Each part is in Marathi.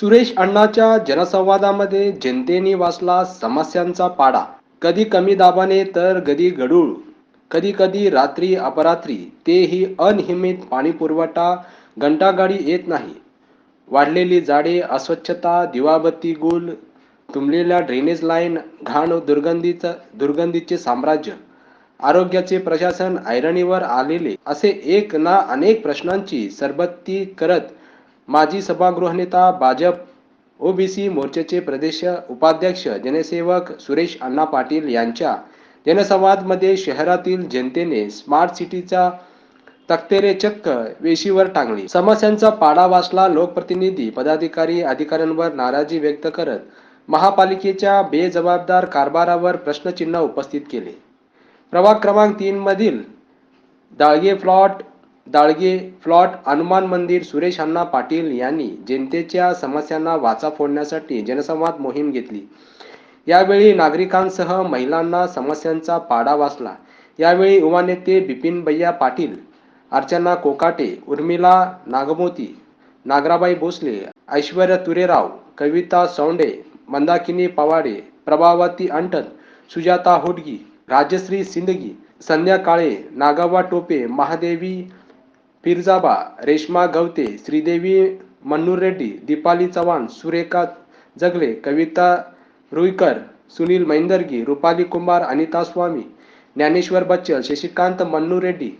सुरेश अण्णांच्या जनसंवादामध्ये जनतेने वाचला समस्यांचा पाढा. कधी कमी दाबाने तर कधी गढूळ, कधी कधी रात्री अपरात्री, तेही अनियमित पाणीपुरवठा, घंटागाडी येत नाही, वाढलेली झाडे, अस्वच्छता, दिवाबत्ती गुल, तुंबलेल्या ड्रेनेज लाईन, घाण, दुर्गंधीचे साम्राज्य, आरोग्याचे प्रशासन ऐरणीवर आलेले, असे एक ना अनेक प्रश्नांची सरबत्ती करत माजी सभागृहनेता, भाजप ओबीसी मोर्चाचे प्रदेश उपाध्यक्ष जनसेवक सुरेश अण्णा पाटील यांच्या जनसंवादमध्ये शहरातील जनतेने स्मार्ट सिटीचा तक्तेरे चक्क वेशीवर टांगली. समस्यांचा पाढा वाचला. लोकप्रतिनिधी, पदाधिकारी, अधिकाऱ्यांवर नाराजी व्यक्त करत महापालिकेच्या बेजबाबदार कारभारावर प्रश्नचिन्ह उपस्थित केले. प्रभाग क्रमांक 3 मधील दाळगे प्लॉट हनुमान मंदिर सुरेश अण्णा पाटील यांनी जनतेच्या समस्यांना वाचा फोडण्यासाठी जनसंवाद मोहीम घेतली. यावेळी नागरिकांसह महिलांना समस्यांचा पाढा वाचला. यावेळी युवा नेते बिपिन भैया पाटील, अर्चना कोकाटे, उर्मिला नागमोती, नागराबाई भोसले, ऐश्वर्या तुरेराव, कविता सौंडे, मंदाकिनी पवाडे, प्रभावती अंटन, सुजाता होडगी, राजश्री सिंदगी, संध्या काळे, नागाबा टोपे, महादेवी पिरजाबा, रेश्मा गवते, श्रीदेवी मन्नूर रेड्डी, दीपाली चव्हाण, सुरेखा जगले, कविता रुईकर, सुनील मैंदर्गी, रुपाली कुमार, अनिता स्वामी, ज्ञानेश्वर बच्चल, शशिकांत मन्नूर रेड्डी,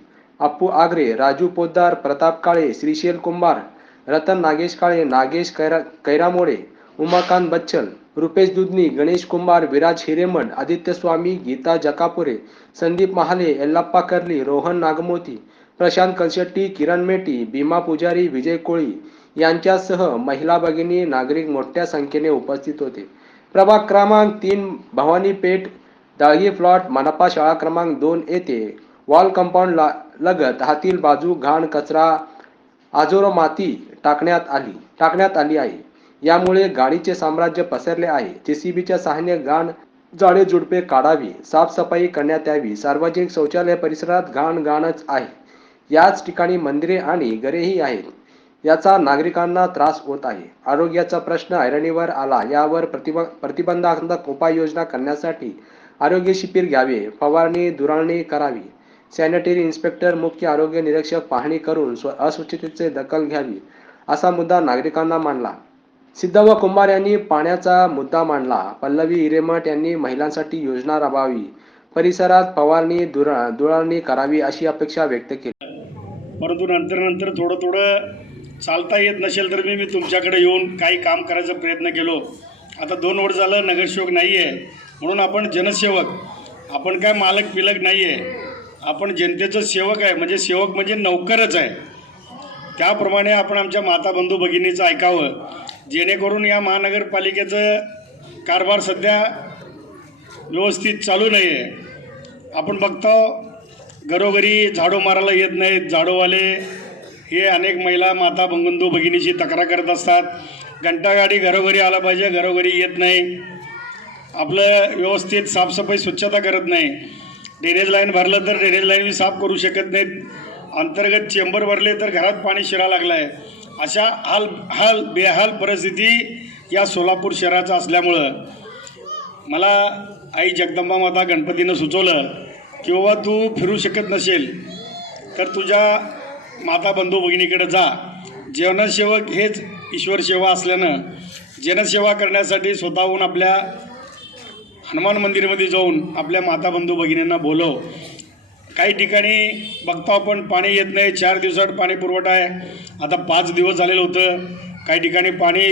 अप्पू आगरे, राजू पोद्दार, प्रताप काळे, श्रीशैल कुंभार, रतन नागेश काळे, नागेश कैरामोडे, उमाकांत बच्चल, रुपेश दुधनी, गणेश कुंभार, विराज हिरेमठ, आदित्य स्वामी, गीता जकापुरे, संदीप महाले, यल्लाप्पा कर्ली, रोहन नागमोती, प्रशांत कलशेट्टी, किरण मेटी, भीमा पुजारी, विजय कोळी यांच्यासह महिला भगिनी, नागरिक मोठ्या संख्येने उपस्थित होते. प्रभाग क्रमांक 3 भवानी पेठ दाळगी प्लॉट मनपा शाळा क्रमांक 2 येथे वॉल कंपाऊंड लगत हातील बाजू घाण, कचरा, आजोरा माती टाकण्यात आली आहे. यामुळे गाडीचे साम्राज्य पसरले आहे. जेसीबीच्या सहाय्याने घाण झाडे झुडपे काढावी, साफसफाई करण्यात यावी. सार्वजनिक शौचालय परिसरात घाणच आहे. याच ठिकाणी मंदिरे आणि घरेही आहेत. याचा नागरिकांना त्रास होत आहे. आरोग्याचा प्रश्न ऐरणीवर आला. यावर प्रतिबंधात्मक उपाययोजना करण्यासाठी आरोग्य शिबिर घ्यावे, फवारणी धुराळणी करावी, सॅनिटरी इन्स्पेक्टर, मुख्य आरोग्य निरीक्षक पाहणी करून अस्वच्छतेची दखल घ्यावी, असा मुद्दा नागरिकांना मांडला. सिद्धव्व कुंभार यांनी पाण्याचा मुद्दा मांडला. पल्लवी हिरेमठ यांनी महिलांसाठी योजना राबवावी, परिसरात फवारणी धुराळणी करावी अशी अपेक्षा व्यक्त केली. परंतु नंतर थोडं चालता येत नसेल तर मी तुमच्याकडे येऊन काही काम करायचा प्रयत्न केलो. आता 2 वर्ष झालं नगरसेवक नाही आहे, म्हणून आपण जनसेवक, आपण काय मालक पिलक नाही आहे, आपण जनतेचं सेवक आहे. म्हणजे सेवक म्हणजे नौकरच आहे. त्याप्रमाणे आपण आमच्या माता बंधू भगिनीचं ऐकावं, जेणेकरून या महानगरपालिकेचं कारभार सध्या व्यवस्थित चालू नाही आहे. आपण बघतो घरोघरी झाडू मारायला येत नाहीत. झाडूवाले हे अनेक महिला माता बंधू भगिनीची तक्रार करत असतात. घंटागाडी घरोघरी आला पाहिजे, घरोघरी येत नाही. आपलं व्यवस्थित साफसफाई स्वच्छता करत नाही. ड्रेनेज लाईन भरलं तर ड्रेनेज लाईन बी साफ करू शकत नाहीत. अंतर्गत चेंबर भरले तर घरात पाणी शिरायला लागलं आहे. अशा बेहाल परिस्थिती या सोलापूर शहराचा असल्यामुळं मला आई जगदंबा माता गणपतीनं सुचवलं की बाबा तू फिरू शकत नसेल तर तुझ्या माता बंधू भगिनीकडे जा. जनसेवक हेच ईश्वर सेवा असल्यानं जनसेवा करण्यासाठी स्वतःहून आपल्या हनुमान मंदिरामध्ये जाऊन आपल्या माता बंधू भगिनींना बोलव. काही ठिकाणी बघतो आपण पाणी येत नाही. 4 दिवसात पाणी पुरवठा आहे. आता 5 दिवस झालेलं होतं. काही ठिकाणी पाणी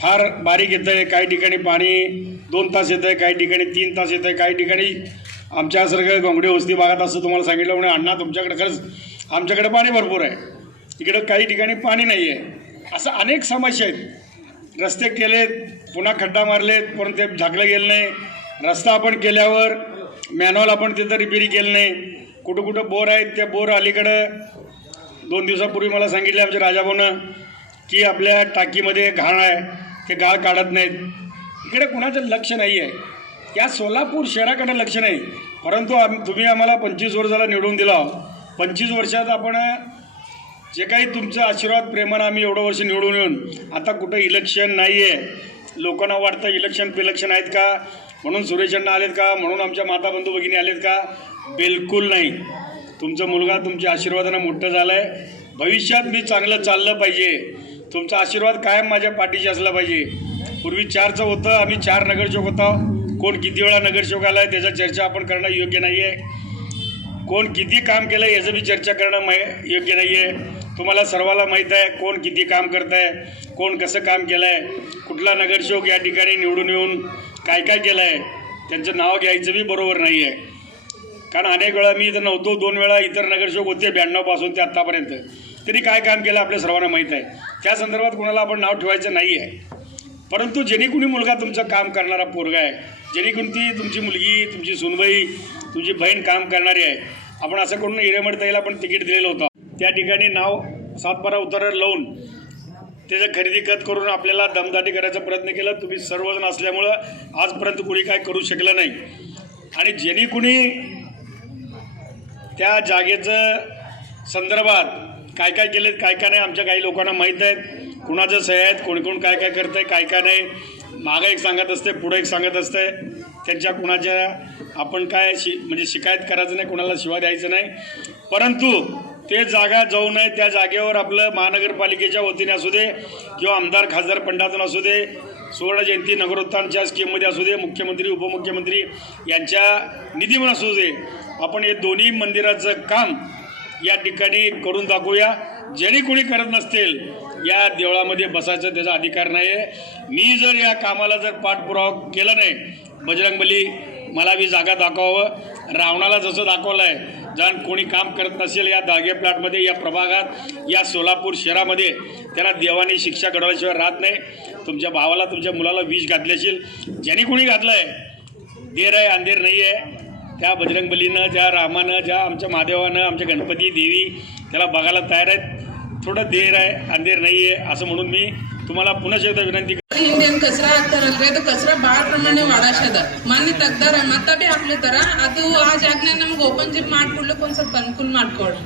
फार बारीक येतं आहे, काही ठिकाणी पाणी 2 तास येतं आहे, काही ठिकाणी 3 तास येतं आहे, काही ठिकाणी आमच्यासारखं गोंगडे वस्ती भागात असं तुम्हाला सांगितलं म्हणजे अण्णा तुमच्याकडे खरंच आमच्याकडे पाणी भरपूर आहे, इकडं काही ठिकाणी पाणी नाही आहे. असं अनेक समस्या आहेत. रस्ते केलेत, पुन्हा खड्डा मारलेत, पण ते झाकलं गेलं नाही. रस्ता आपण केल्यावर मॅन्युअल आपण तिथं रिपेरी केलं नाही. कुठं बोर आहेत, त्या बोर अलीकडं 2 दिवसापूर्वी मला सांगितले आमच्या राजाभाऊनं की आपल्या टाकीमध्ये घाण आहे, ते गाळ काढत नाहीत. इकडे कुणाचं लक्ष नाही आहे. या सोलापूर शहराकडे लक्ष नाही. परंतु तुम्ही आम्हाला 25 वर्षाला निवडून दिला. 25 वर्षात आपण जे काही तुमचा आशीर्वाद प्रेमानं आम्ही एवढं वर्ष निवडून येऊन आता कुठं इलेक्शन नाही आहे, लोकांना वाटतं इलेक्शन आहेत का म्हणून सुरेशांना आलेत का, म्हणून आमच्या माता बंधू भगिनी आलेत का, बिलकुल नाही. तुमचा मुलगा तुमच्या आशीर्वादानं मोठं झालं आहे. भविष्यात मी चांगलं चाललं पाहिजे, तुमचा आशीर्वाद कायम माझ्या पाठीशी असला पाहिजे. पूर्वी 4चं होतं, आम्ही 4 नगरसेवक होतो. कोण किती वेळा नगरसेवक आला आहे त्याचा चर्चा आपण करणं योग्य नाही आहे. कोण किती काम केलं याचं बी चर्चा करणं योग्य नाही आहे. तुम्हाला सर्वाला माहीत आहे कोण किती काम करत आहे, कोण कसं काम केलं आहे, कुठला नगरसेवक या ठिकाणी निवडून येऊन काय काय केलं आहे, त्यांचं नाव घ्यायचं बी बरोबर नाही आहे. कारण अनेक वेळा मी इथं नव्हतो, 2 वेळा इतर नगरसेवक होते 92 पासून ते आत्तापर्यंत, तरी काय काम केलं आपल्या सर्वांना माहीत आहे. त्या संदर्भात कोणाला आपण नाव ठेवायचं नाही आहे. परंतु जेणे कुणी मुलगा तुमचं काम करणारा पोरगा आहे, जेणे कोणती तुमची मुलगी, तुमची सुनबाई, तुमची बहीण काम करणारी आहे, आपण असं करून हिरेमठताईला पण तिकीट दिलेलं होतं. त्या ठिकाणी नाव 7-12 उतारा लावून त्याचं खरेदी खत करून आपल्याला दमदाटी करायचा प्रयत्न केला. तुम्ही सर्वजण असल्यामुळं आजपर्यंत कुणी काय करू शकलं नाही. आणि जेणे कुणी त्या जागेचं संदर्भात काय काय केलेत काय काय नाही आमच्या काही लोकांना माहीत आहेत. कुणाचं सह्या आहेत, कोण कोण काय काय करतं आहे, काय काय नाही. मागं एक सांगत असते, पुढं एक सांगत असते. त्यांच्या कुणाच्या आपण काय म्हणजे शिकायत करायचं नाही, कुणाला शिवा द्यायचं नाही. परंतु ते जागा जाऊ नये, त्या जागेवर आपलं महानगरपालिकेच्या वतीने असू दे किंवा आमदार खासदार फंडातून असू दे, सुवर्णजयंती नगरोत्थानच्या स्कीममध्ये असू दे, मुख्यमंत्री उपमुख्यमंत्री यांच्या निधीमधून असू दे, आपण हे दोन्ही मंदिराचं काम या ठिकाणी करून दाखवूया. ज्यांनी कोणी करत नसतील या देवळामध्ये बसायचं त्याचा अधिकार नाही आहे. मी जर या कामाला जर पाठपुरावा केला नाही, बजरंगबली मला बी जागा दाखवावं. रावणाला जसं दाखवलं आहे, जण कोणी काम करत नसेल या दागे प्लॅटमध्ये, या प्रभागात, या सोलापूर शहरामध्ये, त्यांना देवाने शिक्षा घडवल्याशिवाय राहत नाही. तुमच्या भावाला तुमच्या मुलाला विष घातल्याशील, ज्यांनी कोणी घातलं आहे, देर आहे अंधेर नाही आहे. त्या बजरंगबलीनं, ज्या रामानं, ज्या आमच्या महादेवानं, आमच्या गणपती देवी त्याला बघायला तयार आहेत. थोडं देर आहे अंधेर नाही आहे असं म्हणून मी तुम्हाला पुन्हा एकदा ವಿನಂತಿ ಇಂಡಿಯನ್ ಕಚರಾ ಹಾಕ್ತಾರಲ್ರಿ, ಅದು ಕಚರಾ ಭಾಳ ಪ್ರಮಾಣ ವಾಡಾಶದ ಮೊನ್ನೆ ತೆಗ್ದಾರ ಮತ್ತ ಬಿ ಹಾಕ್ಲತ್ತಾರ. ಅದು ಆ ಜಾಗನಾಗ ನಮ್ಗೆ ಓಪನ್ ಜಿಮ್ ಮಾಡ್ಕೊಡ್ಲಿಕ್ಕೆ ಒಂದ್ ಸ್ವಲ್ಪ ಅನುಕೂಲ ಮಾಡ್ಕೊಡ್ರಿ.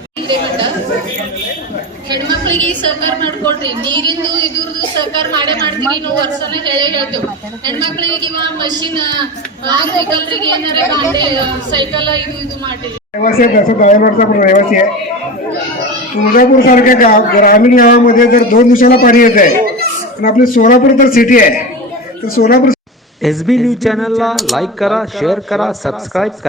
ಹೆಣ್ಮಕ್ಳಿಗೆ ಸಹಕಾರ ಮಾಡ್ಕೊಡ್ರಿ. ನೀರಿಂದು ಇದ್ರದ್ದು ಸಹಕಾರ ಮಾಡ್ತೀವಿ ನಾವು, ವರ್ಷನ ಹೇಳ್ತೇವೆ. ಹೆಣ್ಮಕ್ಳಿಗೆ ಇವ ಮಷಿನ್ ಅಂಗವಿಕಲರಿಗೆ ಏನಾರ ಬಾಂಡೆ ಸೈಕಲ್ ಇದು ಮಾಡ್ರಿ. रहिवासी आहे, तसं दळणवळचा पण रहिवासी आहे. तुळजापूर सारख्या ग्रामीण गावामध्ये जर 2 दिवसाला पाणी येत आहे आणि आपली सोलापूर तर सिटी आहे, तर सोलापूर SB न्यूज चॅनलला लाईक करा, शेअर करा, सबस्क्राईब करा.